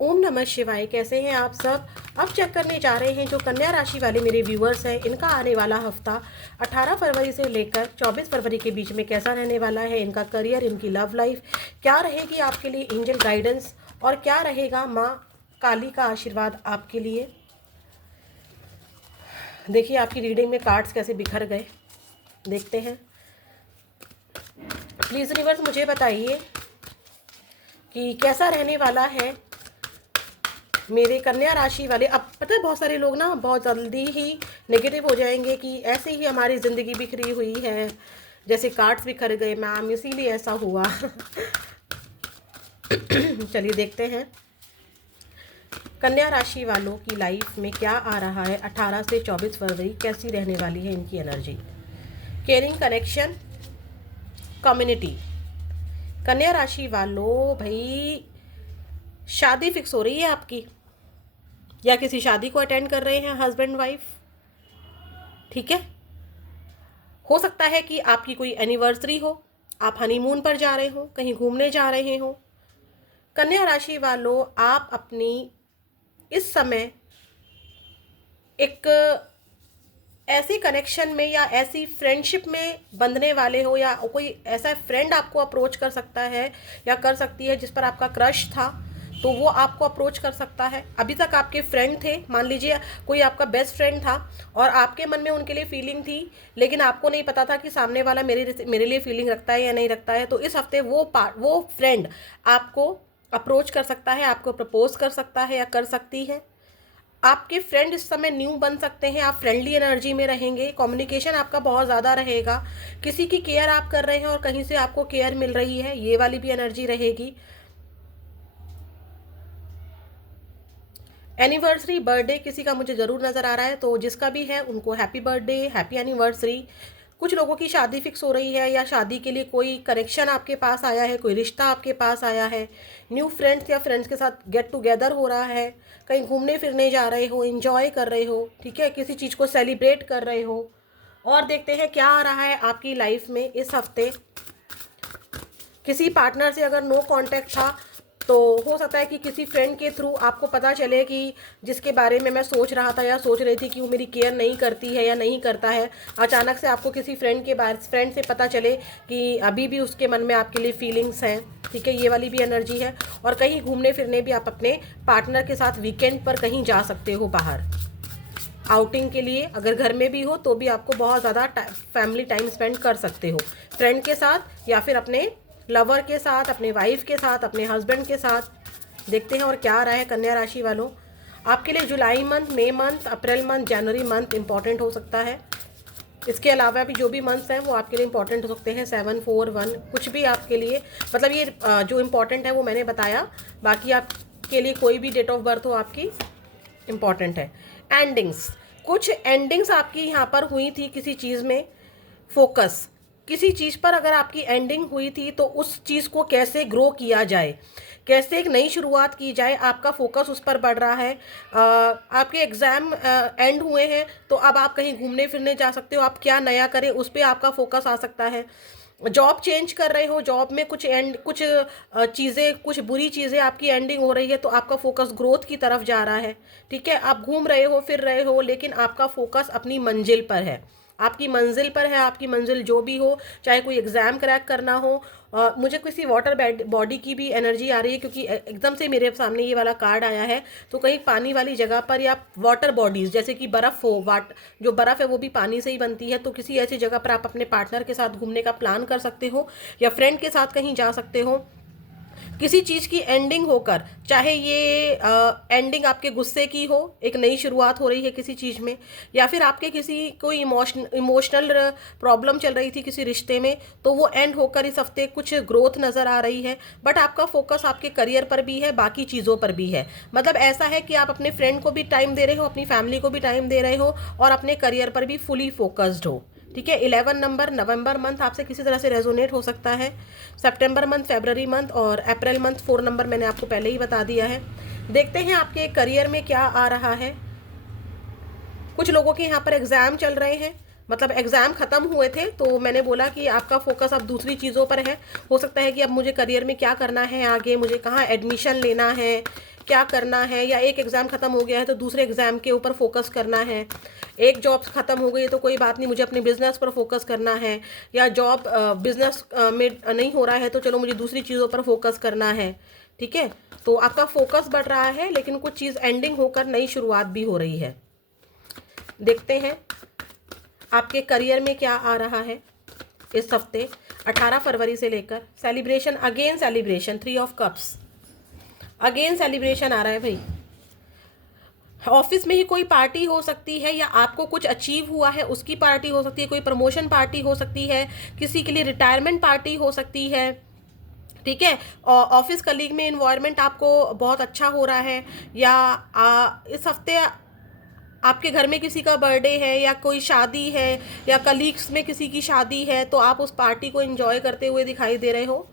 ओम नमः शिवाय। कैसे हैं आप सब। अब चेक करने जा रहे हैं जो कन्या राशि वाले मेरे व्यूअर्स हैं, इनका आने वाला हफ्ता 18 फरवरी से लेकर 24 फरवरी के बीच में कैसा रहने वाला है। इनका करियर, इनकी लव लाइफ क्या रहेगी आपके लिए, एंजल गाइडेंस, और क्या रहेगा माँ काली का आशीर्वाद आपके लिए। देखिए आपकी रीडिंग में कार्ड्स कैसे बिखर गए, देखते हैं। प्लीज़ यूनिवर्स मुझे बताइए कि कैसा रहने वाला है मेरे कन्या राशि वाले। अब पता है बहुत सारे लोग ना बहुत जल्दी ही नेगेटिव हो जाएंगे कि ऐसे ही हमारी ज़िंदगी बिखरी हुई है, जैसे कार्ड्स बिखर गए मैम, इसीलिए ऐसा हुआ। चलिए देखते हैं कन्या राशि वालों की लाइफ में क्या आ रहा है। 18 से 24 फरवरी कैसी रहने वाली है इनकी एनर्जी। Caring, connection, community. कन्या राशि वालों भाई शादी फिक्स हो रही है आपकी, या किसी शादी को अटेंड कर रहे हैं हस्बैंड वाइफ। ठीक है, हो सकता है कि आपकी कोई एनिवर्सरी हो, आप हनीमून पर जा रहे हो, कहीं घूमने जा रहे हो। कन्या राशि वालों आप अपनी इस समय एक ऐसे कनेक्शन में या ऐसी फ्रेंडशिप में बंधने वाले हो, या कोई ऐसा फ्रेंड आपको अप्रोच कर सकता है या कर सकती है जिस पर आपका क्रश था, तो वो आपको अप्रोच कर सकता है। अभी तक आपके फ्रेंड थे, मान लीजिए कोई आपका बेस्ट फ्रेंड था और आपके मन में उनके लिए फीलिंग थी, लेकिन आपको नहीं पता था कि सामने वाला मेरे लिए फीलिंग रखता है या नहीं रखता है। तो इस हफ्ते वो फ्रेंड आपको अप्रोच कर सकता है, आपको प्रपोज कर सकता है या कर सकती है। आपके फ्रेंड इस समय न्यू बन सकते हैं, आप फ्रेंडली एनर्जी में रहेंगे, कम्युनिकेशन आपका बहुत ज़्यादा रहेगा। किसी की केयर आप कर रहे हैं और कहीं से आपको केयर मिल रही है, ये वाली भी एनर्जी रहेगी। एनिवर्सरी, बर्थडे किसी का मुझे ज़रूर नज़र आ रहा है, तो जिसका भी है उनको हैप्पी बर्थडे, हैप्पी एनिवर्सरी। कुछ लोगों की शादी फिक्स हो रही है या शादी के लिए कोई कनेक्शन आपके पास आया है, कोई रिश्ता आपके पास आया है। न्यू फ्रेंड्स या फ्रेंड्स के साथ गेट टुगेदर हो रहा है, कहीं घूमने फिरने जा रहे हो, एंजॉय कर रहे हो, ठीक है, किसी चीज़ को सेलिब्रेट कर रहे हो। और देखते हैं क्या आ रहा है आपकी लाइफ में इस हफ्ते। किसी पार्टनर से अगर नो कांटेक्ट था तो हो सकता है कि किसी फ्रेंड के थ्रू आपको पता चले कि जिसके बारे में मैं सोच रहा था या सोच रही थी कि वो मेरी केयर नहीं करती है या नहीं करता है, अचानक से आपको किसी फ्रेंड से पता चले कि अभी भी उसके मन में आपके लिए फीलिंग्स हैं। ठीक है, ये वाली भी एनर्जी है। और कहीं घूमने फिरने भी आप अपने पार्टनर के साथ वीकेंड पर कहीं जा सकते हो बाहर आउटिंग के लिए। अगर घर में भी हो तो भी आपको बहुत ज़्यादा फैमिली टाइम स्पेंड कर सकते हो फ्रेंड के साथ या फिर अपने लवर के साथ, अपने वाइफ के साथ, अपने हस्बैंड के साथ। देखते हैं और क्या आ रहा है कन्या राशि वालों आपके लिए। जुलाई मंथ, मई मंथ, अप्रैल मंथ, जनवरी मंथ इंपॉर्टेंट हो सकता है। इसके अलावा भी जो भी मंथ्स हैं वो आपके लिए इंपॉर्टेंट हो सकते हैं। 7, 4, 1 कुछ भी आपके लिए, मतलब ये जो इम्पोर्टेंट है वो मैंने बताया। बाकी आपके लिए कोई भी डेट ऑफ बर्थ हो आपकी इम्पॉर्टेंट है। एंडिंग्स, कुछ एंडिंग्स आपकी यहाँ पर हुई थी किसी चीज़ में। फोकस, किसी चीज़ पर अगर आपकी एंडिंग हुई थी तो उस चीज़ को कैसे ग्रो किया जाए, कैसे एक नई शुरुआत की जाए, आपका फोकस उस पर बढ़ रहा है। आपके एग्ज़ाम एंड हुए हैं तो अब आप कहीं घूमने फिरने जा सकते हो, आप क्या नया करें उस पर आपका फोकस आ सकता है। जॉब चेंज कर रहे हो, जॉब में कुछ चीज़ें, कुछ बुरी चीज़ें आपकी एंडिंग हो रही है तो आपका फोकस ग्रोथ की तरफ जा रहा है। ठीक है, आप घूम रहे हो फिर रहे हो लेकिन आपका फोकस अपनी मंजिल पर है, आपकी मंजिल पर है। आपकी मंजिल जो भी हो, चाहे कोई एग्ज़ाम क्रैक करना हो। मुझे किसी वाटर बॉडी की भी एनर्जी आ रही है क्योंकि एकदम से मेरे सामने ये वाला कार्ड आया है। तो कहीं पानी वाली जगह पर या वाटर बॉडीज़ जैसे कि बर्फ़ हो, जो बर्फ़ है वो भी पानी से ही बनती है, तो किसी ऐसी जगह पर आप अपने पार्टनर के साथ घूमने का प्लान कर सकते हो या फ्रेंड के साथ कहीं जा सकते हो। किसी चीज़ की एंडिंग होकर, चाहे ये एंडिंग आपके गुस्से की हो, एक नई शुरुआत हो रही है किसी चीज़ में, या फिर आपके किसी कोई इमोशनल प्रॉब्लम चल रही थी किसी रिश्ते में, तो वो एंड होकर इस हफ्ते कुछ ग्रोथ नज़र आ रही है। बट आपका फोकस आपके करियर पर भी है, बाकी चीज़ों पर भी है। मतलब ऐसा है कि आप अपने फ्रेंड को भी टाइम दे रहे हो, अपनी फैमिली को भी टाइम दे रहे हो और अपने करियर पर भी फुली फोकस्ड हो। ठीक है, 11 नंबर नवंबर मंथ आपसे किसी तरह से रेजोनेट हो सकता है। सितंबर मंथ, फरवरी मंथ और अप्रैल मंथ 4 नंबर मैंने आपको पहले ही बता दिया है। देखते हैं आपके करियर में क्या आ रहा है। कुछ लोगों के यहाँ पर एग्ज़ाम चल रहे हैं, मतलब एग्ज़ाम ख़त्म हुए थे तो मैंने बोला कि आपका फोकस अब दूसरी चीज़ों पर है। हो सकता है कि अब मुझे करियर में क्या करना है, आगे मुझे कहाँ एडमिशन लेना है, क्या करना है, या एक एग्ज़ाम ख़त्म हो गया है तो दूसरे एग्ज़ाम के ऊपर फोकस करना है, एक जॉब ख़त्म हो गई है तो कोई बात नहीं, मुझे अपने बिजनेस पर फोकस करना है, या जॉब बिजनेस में नहीं हो रहा है तो चलो मुझे दूसरी चीज़ों पर फोकस करना है। ठीक है, तो आपका फोकस बढ़ रहा है, लेकिन कुछ चीज़ एंडिंग होकर नई शुरुआत भी हो रही है। देखते हैं आपके करियर में क्या आ रहा है इस हफ्ते 18 फरवरी से लेकर। Celebration, again celebration, 3 of cups, again celebration आ रहा है भाई। ऑफिस में ही कोई पार्टी हो सकती है, या आपको कुछ अचीव हुआ है उसकी पार्टी हो सकती है, कोई प्रमोशन पार्टी हो सकती है, किसी के लिए रिटायरमेंट पार्टी हो सकती है। ठीक है, ऑफिस कलीग में इन्वायरमेंट आपको बहुत अच्छा हो रहा है, या इस हफ्ते आपके घर में किसी का बर्थडे है, या कोई शादी है, या कलीग्स में किसी की शादी है, तो आप उस पार्टी को एंजॉय करते हुए दिखाई दे रहे हो।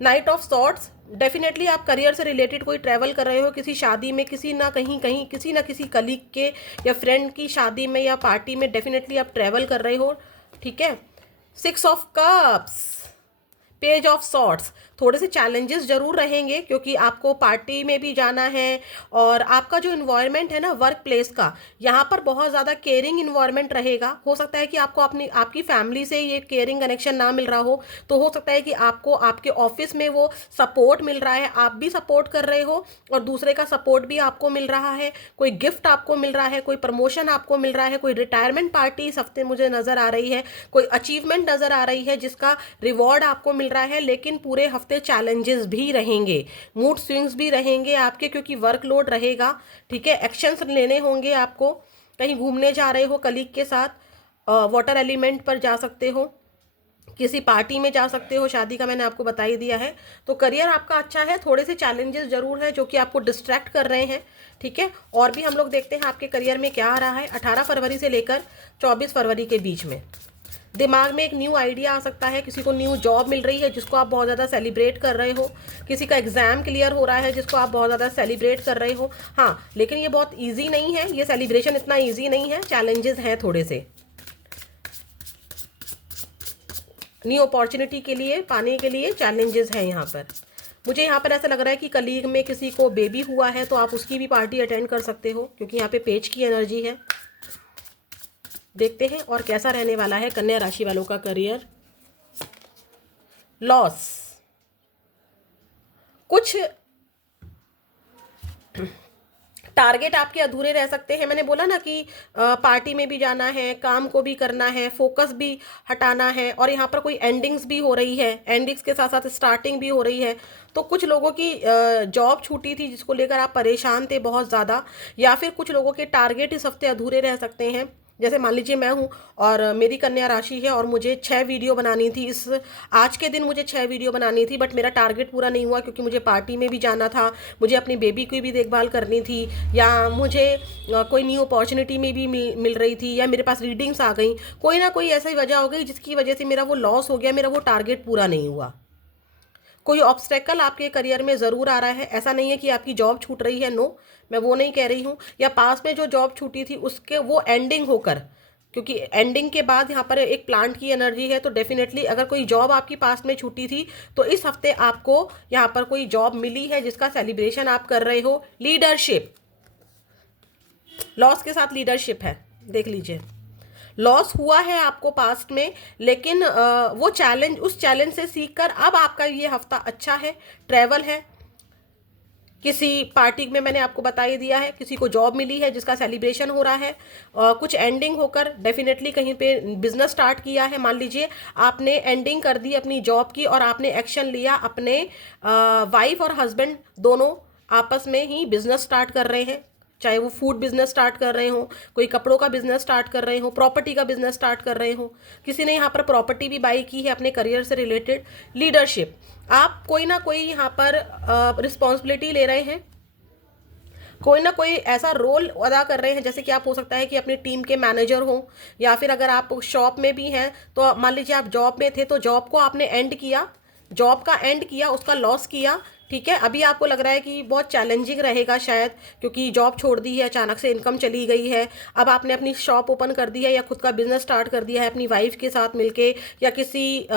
नाइट ऑफ सॉर्ट्स, डेफिनेटली आप करियर से रिलेटेड कोई ट्रैवल कर रहे हो, किसी शादी में, किसी ना किसी कलीग के या फ्रेंड की शादी में या पार्टी में डेफिनेटली आप ट्रैवल कर रहे हो। ठीक है, 6 of cups, page of swords, थोड़े से चैलेंजेस जरूर रहेंगे क्योंकि आपको पार्टी में भी जाना है, और आपका जो इन्वायरमेंट है ना वर्क प्लेस का, यहाँ पर बहुत ज़्यादा केयरिंग इन्वायरमेंट रहेगा। हो सकता है कि आपको आपकी फैमिली से ये केयरिंग कनेक्शन ना मिल रहा हो सकता है कि आपको आपके ऑफिस में वो सपोर्ट मिल रहा है, आप भी सपोर्ट कर रहे हो और दूसरे का सपोर्ट भी आपको मिल रहा है, कोई गिफ्ट आपको मिल रहा है, कोई प्रमोशन आपको मिल रहा है, कोई रिटायरमेंट पार्टी इस हफ्ते मुझे नज़र आ रही है, कोई अचीवमेंट नज़र आ रही है जिसका रिवॉर्ड आपको मिल रहा है। लेकिन पूरे हफ्ते चैलेंजेस भी रहेंगे, मूड स्विंग्स भी रहेंगे आपके, क्योंकि वर्कलोड रहेगा। ठीक है, एक्शंस लेने होंगे आपको, कहीं घूमने जा रहे हो कलीग के साथ, वाटर एलिमेंट पर जा सकते हो, किसी पार्टी में जा सकते हो, शादी का मैंने आपको बता ही दिया है। तो करियर आपका अच्छा है, थोड़े से चैलेंजेस जरूर है जो कि आपको डिस्ट्रैक्ट कर रहे हैं। ठीक है, और भी हम लोग देखते हैं आपके करियर में क्या आ रहा है 18 फरवरी से लेकर 24 फरवरी के बीच में। दिमाग में एक न्यू आइडिया आ सकता है, किसी को न्यू जॉब मिल रही है जिसको आप बहुत ज़्यादा सेलिब्रेट कर रहे हो, किसी का एग्जाम क्लियर हो रहा है जिसको आप बहुत ज़्यादा सेलिब्रेट कर रहे हो। हाँ, लेकिन ये बहुत ईजी नहीं है, ये सेलिब्रेशन इतना ईजी नहीं है, चैलेंजेस हैं थोड़े से। न्यू अपॉर्चुनिटी के लिए पाने के लिए चैलेंजेस हैं यहाँ पर। मुझे यहाँ पर ऐसा लग रहा है कि कलीग में किसी को बेबी हुआ है तो आप उसकी भी पार्टी अटेंड कर सकते हो, क्योंकि यहाँ पे पेज की एनर्जी है। देखते हैं और कैसा रहने वाला है कन्या राशि वालों का करियर। लॉस, कुछ टारगेट आपके अधूरे रह सकते हैं। मैंने बोला ना कि पार्टी में भी जाना है, काम को भी करना है, फोकस भी हटाना है, और यहाँ पर कोई एंडिंग्स भी हो रही है, एंडिंग्स के साथ साथ स्टार्टिंग भी हो रही है। तो कुछ लोगों की जॉब छूटी थी जिसको लेकर आप परेशान थे बहुत ज़्यादा, या फिर कुछ लोगों के टारगेट इस हफ्ते अधूरे रह सकते हैं। जैसे मान लीजिए मैं हूँ और मेरी कन्या राशि है और मुझे 6 वीडियो बनानी थी, इस आज के दिन मुझे 6 वीडियो बनानी थी, बट मेरा टारगेट पूरा नहीं हुआ क्योंकि मुझे पार्टी में भी जाना था, मुझे अपनी बेबी की भी देखभाल करनी थी, या मुझे कोई न्यू अपॉर्चुनिटी में भी मिल रही थी, या मेरे पास रीडिंग्स आ गई, कोई ना कोई ऐसी वजह हो गई जिसकी वजह से मेरा वो लॉस हो गया, मेरा वो टारगेट पूरा नहीं हुआ। कोई ऑब्स्टेकल आपके करियर में ज़रूर आ रहा है। ऐसा नहीं है कि आपकी जॉब छूट रही है, नो, मैं वो नहीं कह रही हूँ, या पास में जो जॉब छूटी थी उसके वो एंडिंग होकर, क्योंकि एंडिंग के बाद यहाँ पर एक प्लांट की एनर्जी है, तो डेफिनेटली अगर कोई जॉब आपकी पास में छूटी थी तो इस हफ्ते आपको यहाँ पर कोई जॉब मिली है जिसका सेलिब्रेशन आप कर रहे हो। लीडरशिप, लॉस के साथ लीडरशिप है, देख लीजिए। लॉस हुआ है आपको पास्ट में, लेकिन वो चैलेंज, उस चैलेंज से सीखकर अब आपका ये हफ्ता अच्छा है, ट्रैवल है, किसी पार्टी में मैंने आपको बता ही दिया है, किसी को जॉब मिली है जिसका सेलिब्रेशन हो रहा है, कुछ एंडिंग होकर डेफिनेटली कहीं पे बिजनेस स्टार्ट किया है। मान लीजिए आपने एंडिंग कर दी अपनी जॉब की और आपने एक्शन लिया, अपने वाइफ और हस्बैंड दोनों आपस में ही बिजनेस स्टार्ट कर रहे हैं, चाहे वो फूड बिजनेस स्टार्ट कर रहे हो, कोई कपड़ों का बिजनेस स्टार्ट कर रहे हो, प्रॉपर्टी का बिजनेस स्टार्ट कर रहे हो, किसी ने यहाँ पर प्रॉपर्टी भी बाई की है अपने करियर से रिलेटेड। लीडरशिप, आप कोई ना कोई यहाँ पर रिस्पॉन्सिबिलिटी ले रहे हैं, कोई ना कोई ऐसा रोल अदा कर रहे हैं, जैसे कि आप हो सकता है कि अपनी टीम के मैनेजर हो, या फिर अगर आप शॉप में भी हैं तो मान लीजिए आप जॉब में थे तो जॉब को आपने एंड किया, जॉब का एंड किया, उसका लॉस किया, ठीक है, अभी आपको लग रहा है कि बहुत चैलेंजिंग रहेगा शायद, क्योंकि जॉब छोड़ दी है, अचानक से इनकम चली गई है, अब आपने अपनी शॉप ओपन कर दी है या खुद का बिजनेस स्टार्ट कर दिया है अपनी वाइफ के साथ मिलके, या किसी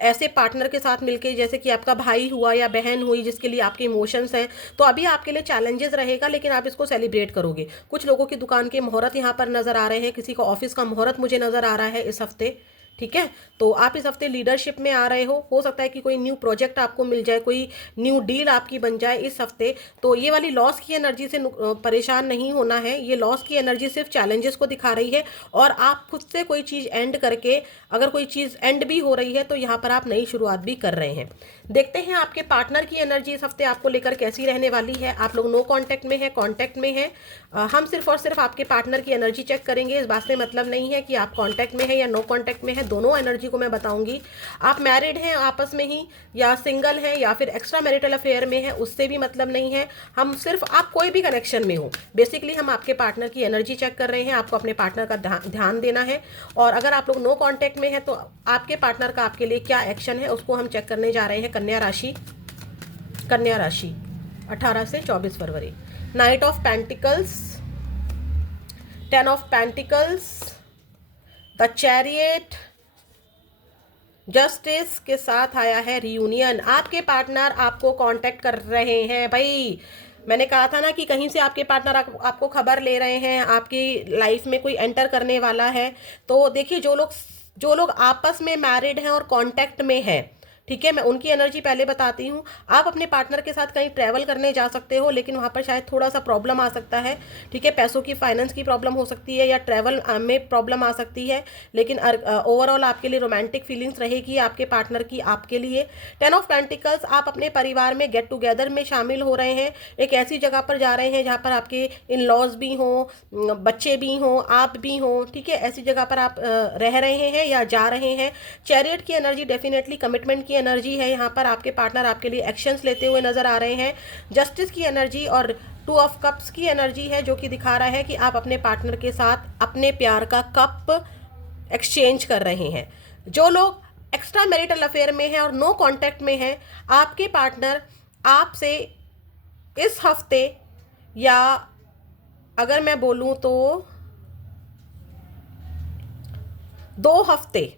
ऐसे पार्टनर के साथ मिलके जैसे कि आपका भाई हुआ या बहन हुई जिसके लिए आपके इमोशंस हैं। तो अभी आपके लिए चैलेंजेस रहेगा, लेकिन आप इसको सेलिब्रेट करोगे। कुछ लोगों की दुकान के मुहूर्त यहाँ पर नज़र आ रहे हैं, किसी का ऑफिस का मुहूर्त मुझे नज़र आ रहा है इस हफ्ते। ठीक है, तो आप इस हफ्ते लीडरशिप में आ रहे हो सकता है कि कोई न्यू प्रोजेक्ट आपको मिल जाए, कोई न्यू डील आपकी बन जाए इस हफ्ते। तो ये वाली लॉस की एनर्जी से परेशान नहीं होना है, ये लॉस की एनर्जी सिर्फ चैलेंजेस को दिखा रही है, और आप खुद से कोई चीज़ एंड करके, अगर कोई चीज़ एंड भी हो रही है तो यहाँ पर आप नई शुरुआत भी कर रहे हैं। देखते हैं आपके पार्टनर की एनर्जी इस हफ्ते आपको लेकर कैसी रहने वाली है। आप लोग नो कांटेक्ट में है, कांटेक्ट में है, हम सिर्फ और सिर्फ आपके पार्टनर की एनर्जी चेक करेंगे। इस बात से मतलब नहीं है कि आप कांटेक्ट में है या नो कांटेक्ट में है, दोनों एनर्जी को मैं बताऊंगी। आप मैरिड हैं आपस में ही, या सिंगल हैं, या फिर एक्स्ट्रा मैरिटल अफेयर में है, उससे भी मतलब नहीं है। हम सिर्फ, आप कोई भी कनेक्शन में हो, बेसिकली हम आपके पार्टनर की एनर्जी चेक कर रहे हैं। आपको अपने पार्टनर का ध्यान देना है, और अगर आप लोग नो कांटेक्ट में है तो आपके पार्टनर का आपके लिए क्या एक्शन है उसको हम चेक करने जा रहे हैं। कन्या राशि, कन्या राशि 18 से 24 फरवरी। Knight of pentacles, 10 of pentacles, the chariot, justice के साथ आया है रियूनियन। आपके पार्टनर आपको कांटेक्ट कर रहे हैं भाई। मैंने कहा था ना कि कहीं से आपके पार्टनर आपको खबर ले रहे हैं, आपकी लाइफ में कोई एंटर करने वाला है। तो देखिए, जो लोग आपस में मैरिड हैं और कांटेक्ट में है, ठीक है, मैं उनकी एनर्जी पहले बताती हूँ। आप अपने पार्टनर के साथ कहीं ट्रैवल करने जा सकते हो, लेकिन वहाँ पर शायद थोड़ा सा प्रॉब्लम आ सकता है। ठीक है, पैसों की, फाइनेंस की प्रॉब्लम हो सकती है, या ट्रैवल में प्रॉब्लम आ सकती है, लेकिन ओवरऑल आपके लिए रोमांटिक फीलिंग्स रहेगी आपके पार्टनर की आपके लिए। 10 ऑफ पेंटिकल्स, आप अपने परिवार में गेट टुगेदर में शामिल हो रहे हैं, एक ऐसी जगह पर जा रहे हैं जहाँ पर आपके इन लॉज भी हों, बच्चे भी हों, आप भी हों। ठीक है, ऐसी जगह पर आप रह रहे हैं या जा रहे हैं। चैरियट की एनर्जी डेफिनेटली कमिटमेंट की एनर्जी है, यहाँ पर आपके पार्टनर आपके लिए एक्शंस लेते हुए नजर आ रहे हैं। जस्टिस की एनर्जी और 2 ऑफ कप्स की एनर्जी है, जो कि दिखा रहा है कि आप अपने पार्टनर के साथ अपने प्यार का कप एक्सचेंज कर रहे हैं। जो लोग एक्स्ट्रा मैरिटल अफेयर में हैं और नो कांटेक्ट में हैं, आपके पार्टनर आपसे इस हफ्ते, या अगर मैं बोलूं तो 2 हफ्ते,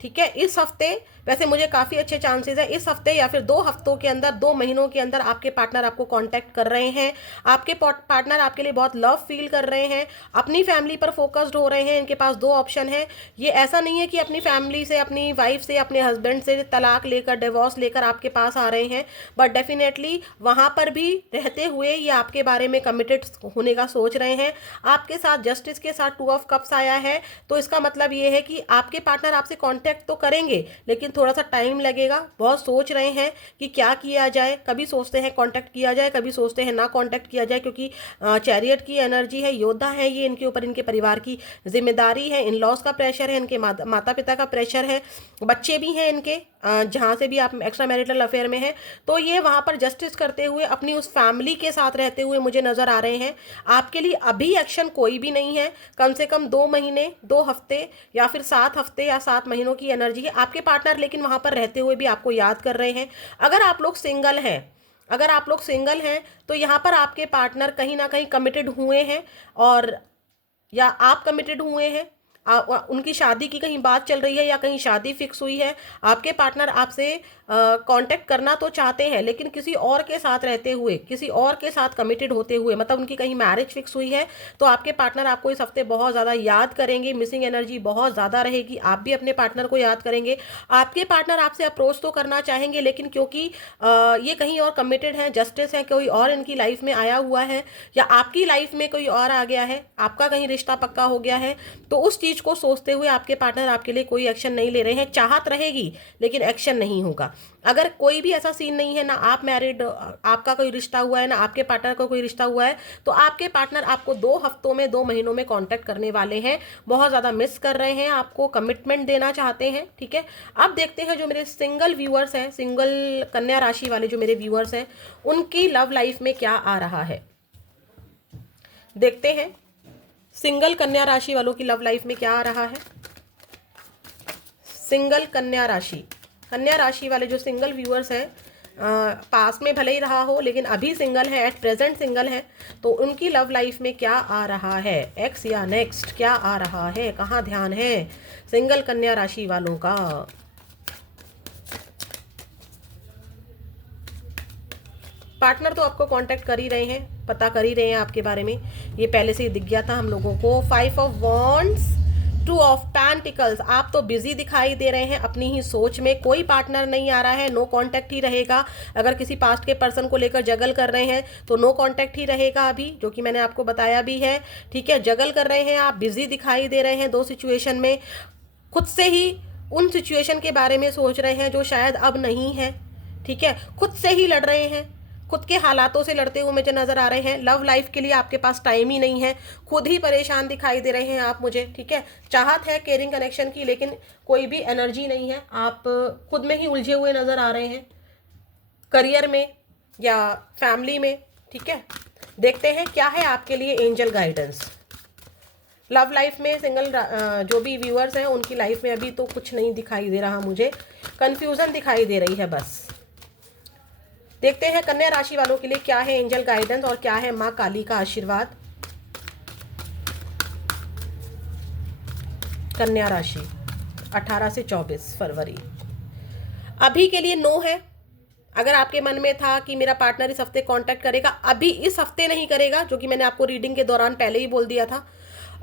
ठीक है, इस हफ्ते, वैसे मुझे काफ़ी अच्छे चांसेस है इस हफ्ते या फिर 2 हफ्तों के अंदर, 2 महीनों के अंदर आपके पार्टनर आपको कांटेक्ट कर रहे हैं। आपके पार्टनर आपके लिए बहुत लव फील कर रहे हैं, अपनी फैमिली पर फोकस्ड हो रहे हैं। इनके पास 2 ऑप्शन है। ये ऐसा नहीं है कि अपनी फैमिली से, अपनी वाइफ से, अपने हस्बैंड से तलाक लेकर, डिवोर्स लेकर आपके पास आ रहे हैं, बट डेफिनेटली वहाँ पर भी रहते हुए ये आपके बारे में कमिटेड होने का सोच रहे हैं आपके साथ। जस्टिस के साथ 2 ऑफ कप्स आया है, तो इसका मतलब ये है कि आपके पार्टनर आपसे कॉन्टैक्ट तो करेंगे, लेकिन थोड़ा सा टाइम लगेगा। बहुत सोच रहे हैं कि क्या किया जाए, कभी सोचते हैं कांटेक्ट किया जाए, कभी सोचते हैं ना कांटेक्ट किया जाए, क्योंकि चैरियट की एनर्जी है, योद्धा है ये, इनके ऊपर इनके परिवार की जिम्मेदारी है, इन लॉज का प्रेशर है, इनके माता पिता का प्रेशर है, बच्चे भी हैं इनके, जहाँ से भी आप एक्स्ट्रा मैरिटल अफेयर में हैं। तो ये वहाँ पर जस्टिस करते हुए अपनी उस फैमिली के साथ रहते हुए मुझे नज़र आ रहे हैं। आपके लिए अभी एक्शन कोई भी नहीं है, कम से कम 2 महीने, 2 हफ्ते, या फिर 7 हफ्ते या 7 महीनों की एनर्जी है आपके पार्टनर, लेकिन वहाँ पर रहते हुए भी आपको याद कर रहे हैं। अगर आप लोग सिंगल हैं, अगर आप लोग सिंगल हैं तो यहाँ पर आपके पार्टनर कहीं ना कहीं कमिटेड हुए हैं, और या आप कमिटेड हुए हैं, उनकी शादी की कहीं बात चल रही है या कहीं शादी फिक्स हुई है। आपके पार्टनर आपसे कांटेक्ट करना तो चाहते हैं, लेकिन किसी और के साथ रहते हुए, किसी और के साथ कमिटेड होते हुए, मतलब उनकी कहीं मैरिज फिक्स हुई है। तो आपके पार्टनर आपको इस हफ्ते बहुत ज़्यादा याद करेंगे, मिसिंग एनर्जी बहुत ज़्यादा रहेगी, आप भी अपने पार्टनर को याद करेंगे। आपके पार्टनर आपसे अप्रोच तो करना चाहेंगे, लेकिन क्योंकि ये कहीं और कमिटेड हैं, जस्टिस है, कोई और इनकी लाइफ में आया हुआ है, या आपकी लाइफ में कोई और आ गया है, आपका कहीं रिश्ता पक्का हो गया है, तो उस चीज़ को सोचते हुए आपके पार्टनर आपके लिए कोई एक्शन नहीं ले रहे हैं। चाहत रहेगी लेकिन एक्शन नहीं होगा। अगर कोई भी ऐसा सीन नहीं है, ना आप मैरिड, आपका कोई रिश्ता हुआ है, ना आपके पार्टनर का कोई रिश्ता हुआ है, तो आपके पार्टनर आपको 2 हफ्तों में, 2 महीनों में कांटेक्ट करने वाले हैं। बहुत ज़्यादा मिस कर रहे हैं, आपको कमिटमेंट देना चाहते हैं। ठीक है, अब देखते हैं जो मेरे सिंगल व्यूअर्स हैं, सिंगल कन्या राशि वाले जो मेरे व्यूअर्स हैं, उनकी लव लाइफ में क्या आ रहा है। देखते हैं सिंगल कन्या राशि वालों की लव लाइफ में क्या आ रहा है। सिंगल कन्या राशि, कन्या राशि वाले जो सिंगल व्यूअर्स हैं, पास में भले ही रहा हो लेकिन अभी सिंगल है, एट प्रेजेंट सिंगल है, तो उनकी लव लाइफ में क्या आ रहा है, एक्स या नेक्स्ट क्या आ रहा है, कहाँ ध्यान है सिंगल कन्या राशि वालों का। पार्टनर तो आपको कांटेक्ट कर ही रहे हैं, पता कर ही रहे हैं आपके बारे में, ये पहले से ही दिख गया था हम लोगों को। 5 ऑफ वॉन्ड्स, 2 ऑफ पेंटिकल्स, आप तो बिजी दिखाई दे रहे हैं अपनी ही सोच में, कोई पार्टनर नहीं आ रहा है, नो कांटेक्ट ही रहेगा। अगर किसी पास्ट के पर्सन को लेकर जगल कर रहे हैं तो नो कांटेक्ट ही रहेगा अभी, जो कि मैंने आपको बताया भी है। ठीक है, जगल कर रहे हैं आप, बिजी दिखाई दे रहे हैं दो सिचुएशन में, खुद से ही उन सिचुएशन के बारे में सोच रहे हैं जो शायद अब नहीं है। ठीक है, खुद से ही लड़ रहे हैं, खुद के हालातों से लड़ते हुए मुझे नजर आ रहे हैं। लव लाइफ के लिए आपके पास टाइम ही नहीं है, खुद ही परेशान दिखाई दे रहे हैं आप मुझे। ठीक है, चाहत है केयरिंग कनेक्शन की लेकिन कोई भी एनर्जी नहीं है, आप खुद में ही उलझे हुए नजर आ रहे हैं, करियर में या फैमिली में। ठीक है, देखते हैं क्या है आपके लिए एंजल गाइडेंस। लव लाइफ में सिंगल जो भी व्यूअर्स हैं उनकी लाइफ में अभी तो कुछ नहीं दिखाई दे रहा मुझे, कंफ्यूजन दिखाई दे रही है बस। देखते हैं कन्या राशि वालों के लिए क्या है एंजल गाइडेंस और क्या है माँ काली का आशीर्वाद। कन्या राशि 18 से 24 फरवरी अभी के लिए नो है। अगर आपके मन में था कि मेरा पार्टनर इस हफ्ते कांटेक्ट करेगा, अभी इस हफ्ते नहीं करेगा, जो कि मैंने आपको रीडिंग के दौरान पहले ही बोल दिया था।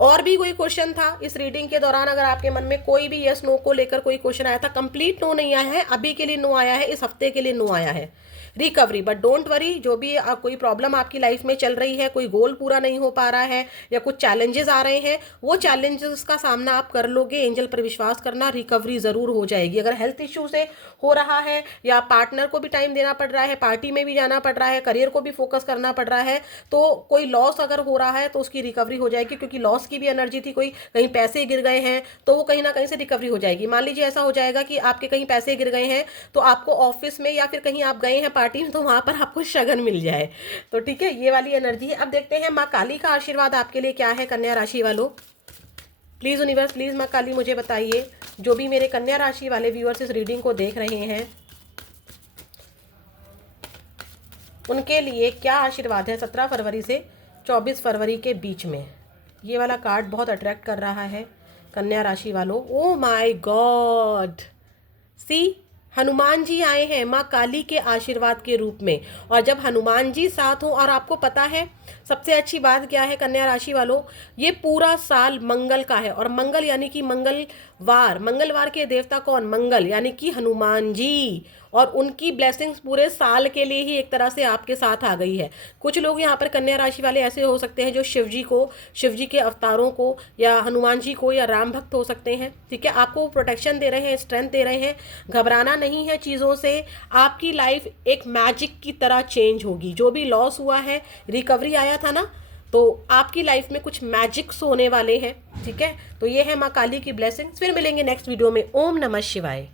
और भी कोई क्वेश्चन था इस रीडिंग के दौरान, अगर आपके मन में कोई भी यस नो को लेकर कोई क्वेश्चन आया था, कंप्लीट नो नहीं आया है, अभी के लिए नो आया है, इस हफ्ते के लिए नो आया है, रिकवरी। बट डोंट वरी, जो भी कोई प्रॉब्लम आपकी लाइफ में चल रही है, कोई गोल पूरा नहीं हो पा रहा है या कुछ चैलेंजेस आ रहे हैं, वो चैलेंजेस का सामना आप कर लोगे। एंजल पर विश्वास करना, रिकवरी जरूर हो जाएगी। अगर हेल्थ इश्यू से हो रहा है या पार्टनर को भी टाइम देना पड़ रहा है, पार्टी में भी जाना पड़ रहा है, करियर को भी फोकस करना पड़ रहा है, तो कोई लॉस अगर हो रहा है तो उसकी रिकवरी हो जाएगी, क्योंकि लॉस की भी एनर्जी थी। कोई कहीं पैसे गिर गए हैं तो वो कहीं ना कहीं से रिकवरी हो जाएगी। मान लीजिए ऐसा हो जाएगा कि आपके कहीं पैसे गिर गए हैं तो आपको ऑफिस में या फिर कहीं आप गए हैं पार्टी में तो वहां पर आपको शगन मिल जाए। तो ठीक है, ये वाली एनर्जी है। अब देखते हैं माँ काली का आशीर्वाद आपके लिए क्या है कन्या राशि वालों। प्लीज यूनिवर्स, प्लीज माँ काली मुझे बताइए, जो भी मेरे कन्या राशि वाले व्यूअर्स इस रीडिंग को देख रहे हैं उनके लिए क्या आशीर्वाद है 17 फरवरी से 24 फरवरी के बीच में। ये वाला कार्ड बहुत अट्रैक्ट कर रहा है कन्या राशि वालों। ओ माय गॉड, सी हनुमान जी आए हैं माँ काली के आशीर्वाद के रूप में। और जब हनुमान जी साथ हो, और आपको पता है सबसे अच्छी बात क्या है कन्या राशि वालों, ये पूरा साल मंगल का है। और मंगल यानी कि मंगलवार, मंगलवार के देवता कौन, मंगल, यानी कि हनुमान जी। और उनकी ब्लेसिंग्स पूरे साल के लिए ही एक तरह से आपके साथ आ गई है। कुछ लोग यहाँ पर कन्या राशि वाले ऐसे हो सकते हैं जो शिव जी को, शिव जी के अवतारों को, या हनुमान जी को, या राम भक्त हो सकते हैं। ठीक है, आपको प्रोटेक्शन दे रहे हैं, स्ट्रेंथ दे रहे हैं। घबराना नहीं है चीज़ों से, आपकी लाइफ एक मैजिक की तरह चेंज होगी। जो भी लॉस हुआ है, रिकवरी आया था ना, तो आपकी लाइफ में कुछ मैजिक्स होने वाले हैं। ठीक है, तो ये है माँ काली की ब्लेसिंग्स। फिर मिलेंगे नेक्स्ट वीडियो में। ओम नमः शिवाय।